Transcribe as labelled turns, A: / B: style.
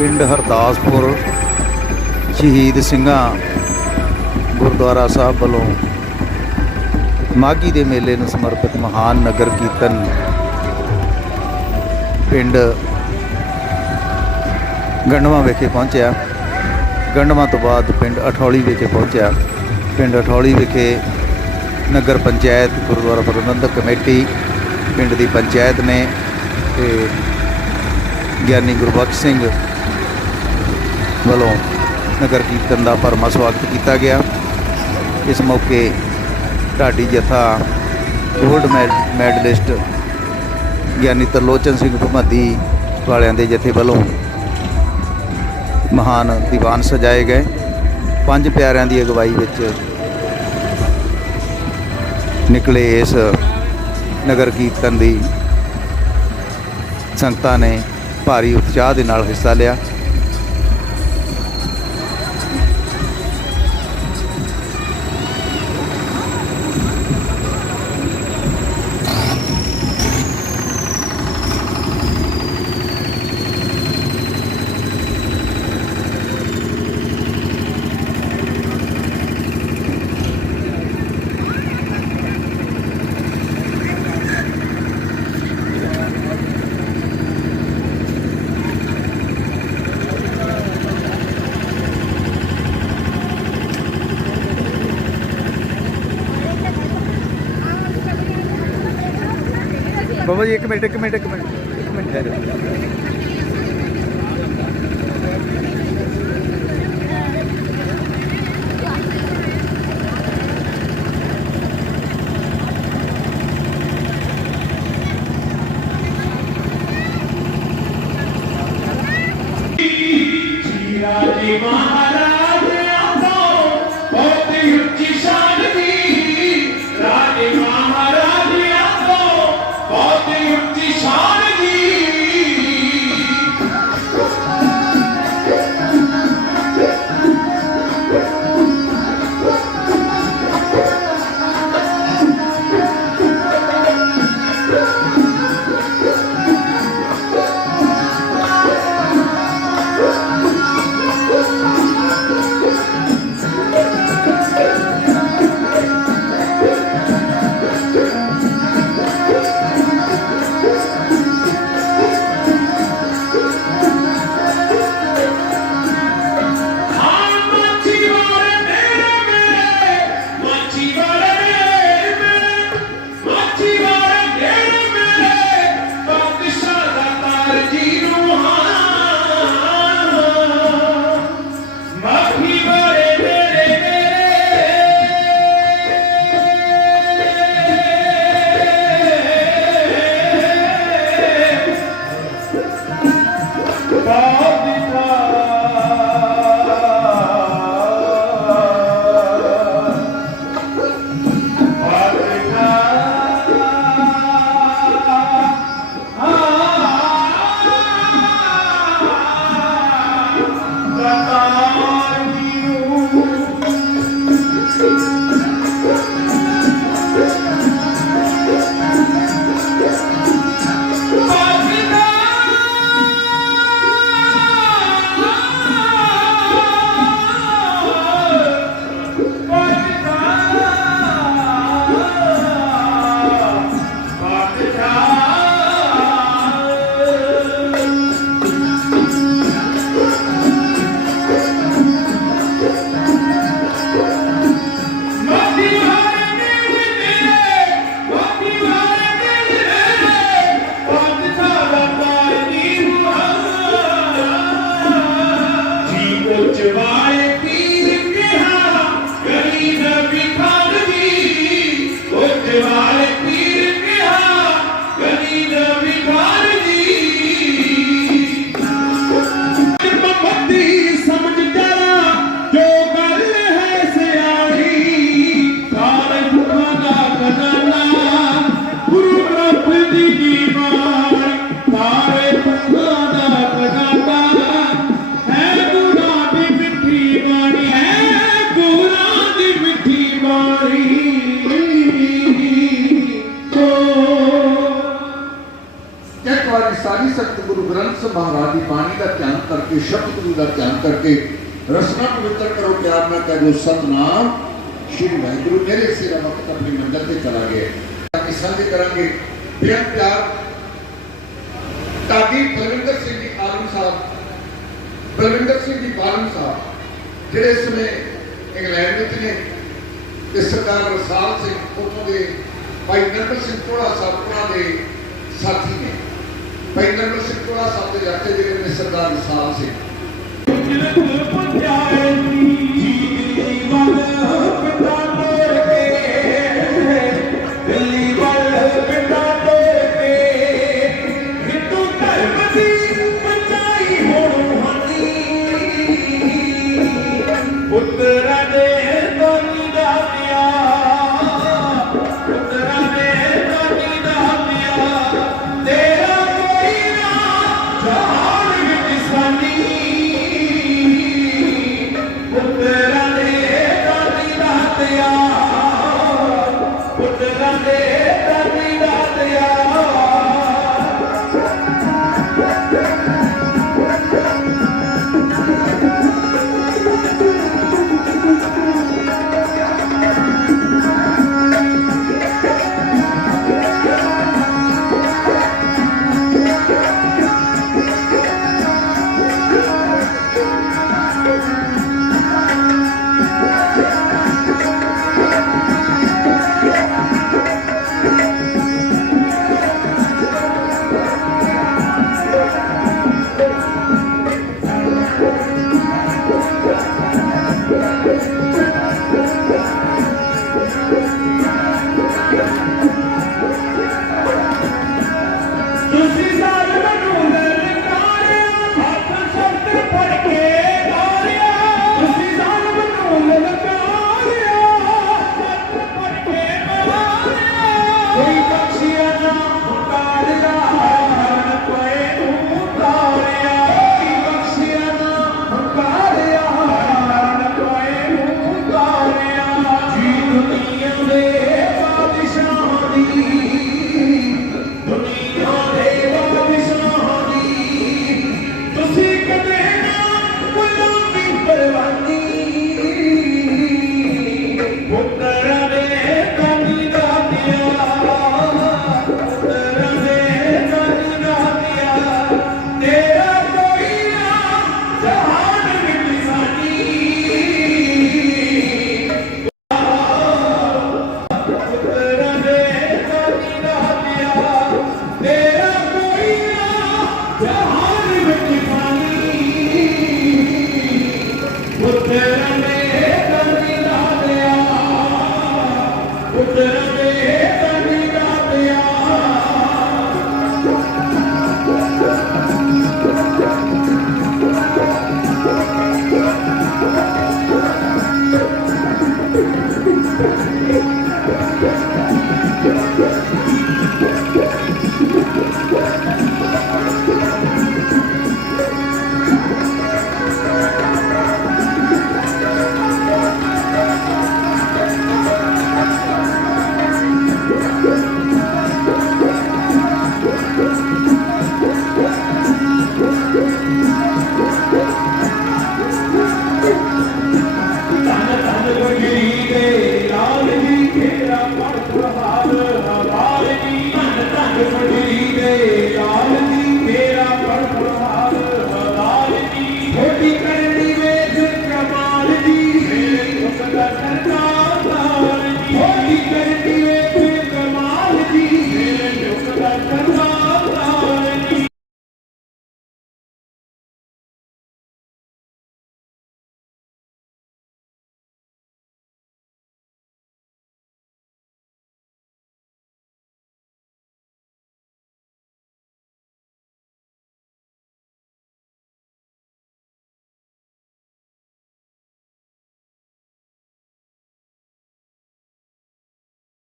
A: ਪਿੰਡ ਹਰਦਾਸਪੁਰ ਸ਼ਹੀਦ ਸਿੰਘਾਂ ਗੁਰਦੁਆਰਾ ਸਾਹਿਬ ਵੱਲੋਂ ਮਾਗੀ ਦੇ ਮੇਲੇ ਨੂੰ ਸਮਰਪਿਤ ਮਹਾਨ ਨਗਰ ਕੀਰਤਨ ਪਿੰਡ ਗੰਡਵਾ ਵਿਖੇ ਪਹੁੰਚਿਆ। ਗੰਡਵਾ ਤੋਂ ਬਾਅਦ ਪਿੰਡ ਅਠੌਲੀ ਵਿਖੇ ਪਹੁੰਚਿਆ। ਪਿੰਡ ਅਠੌਲੀ ਵਿਖੇ ਨਗਰ ਪੰਚਾਇਤ, ਗੁਰਦੁਆਰਾ ਪ੍ਰਬੰਧਕ ਕਮੇਟੀ, ਪਿੰਡ ਦੀ ਪੰਚਾਇਤ ਨੇ ਤੇ ਗਿਆਨੀ ਗੁਰਬਖਸ਼ ਸਿੰਘ ਵੱਲੋਂ ਨਗਰ ਕੀਰਤਨ ਦਾ ਭਰਮਾ ਸਵਾਗਤ ਕੀਤਾ ਗਿਆ। ਇਸ ਮੌਕੇ ਢਾਡੀ ਜਥਾ gold med- medallist Giani Tarlochan Singh Bhamaddi ਵਾਲਿਆਂ ਦੇ ਜਥੇ ਵੱਲੋਂ ਮਹਾਨ ਦੀਵਾਨ ਸਜਾਏ ਗਏ। ਪੰਜ ਪਿਆਰਿਆਂ ਦੀ ਅਗਵਾਈ ਵਿੱਚ ਨਿਕਲੇ ਇਸ ਨਗਰ ਕੀਰਤਨ ਦੀ ਸੰਗਤਾਂ ਨੇ ਭਾਰੀ ਉਤਸ਼ਾਹ ਦੇ ਨਾਲ ਹਿੱਸਾ ਲਿਆ। Baba ji 1 minute 1 minute 1 minute 1 minute.
B: ਸਾਰੀ ਸਖਤ ਗੁਰੂ ਗ੍ਰੰਥ ਸਾਹਿਬ
C: ਮਹਾਰਾਜ ਦੀ ਬਾਣੀ ਦਾ ਧਿਆਨ ਕਰਕੇ ਸ਼ਬਦ ਗੁਰੂ ਦਾ ਧਿਆਨ ਕਰਕੇ ਰਸਨਾ ਪਵਿੱਤਰ ਕਰੋ ਪਿਆਰ ਨਾਲ ਕਹੋ ਸਤਨਾਮ ਸ਼੍ਰੀ ਵਾਹਿਗੁਰੂ ਮੇਰੇ ਸਿਰ ਵਕਤ ਆਪਣੀ ਮੰਦਰ ਤੇ ਚਲਾ ਗਿਆ ਤਾਂ ਕਿ ਸੰਗ ਕਰਾਂਗੇ ਬੇਅੰਤ ਪਿਆਰ ਤਾਕੀ ਬਲਵਿੰਦਰ ਸਿੰਘ ਦੀ ਆਲਮ ਸਾਹਿਬ ਬਲਵਿੰਦਰ ਸਿੰਘ ਦੀ ਬਾਲਮ ਸਾਹਿਬ ਜਿਹੜੇ ਇਸ ਸਮੇਂ ਇੰਗਲੈਂਡ ਵਿੱਚ ਨੇ ਤੇ ਸਰਦਾਰ ਰਸਾਲ ਸਿੰਘ ਉੱਥੋਂ ਦੇ ਭਾਈ ਨਰਮਲ ਸਿੰਘ ਕੋੜਾ ਸਾਹਿਬ ਉਹਨਾਂ ਦੇ ਸਾਥੀ ਨੇ। ਭਾਈ ਨਰਮਲ ਸਿੰਘ ਕੋੜਾ ਸਾਹਿਬ ਦੇ ਜਾਤੇ ਜਿਹੜੇ ਨੇ ਸਰਦਾਰ ਰਸਾਲ ਸਿੰਘ।
B: ਜਿਲਤ ਪਟਿਆਲੇ ਦੀ ਜੀਵਨੀ ਵੱਲ ਪਿੰਡਾਂ ਪੁੱਤਰਾਂ ਦੇ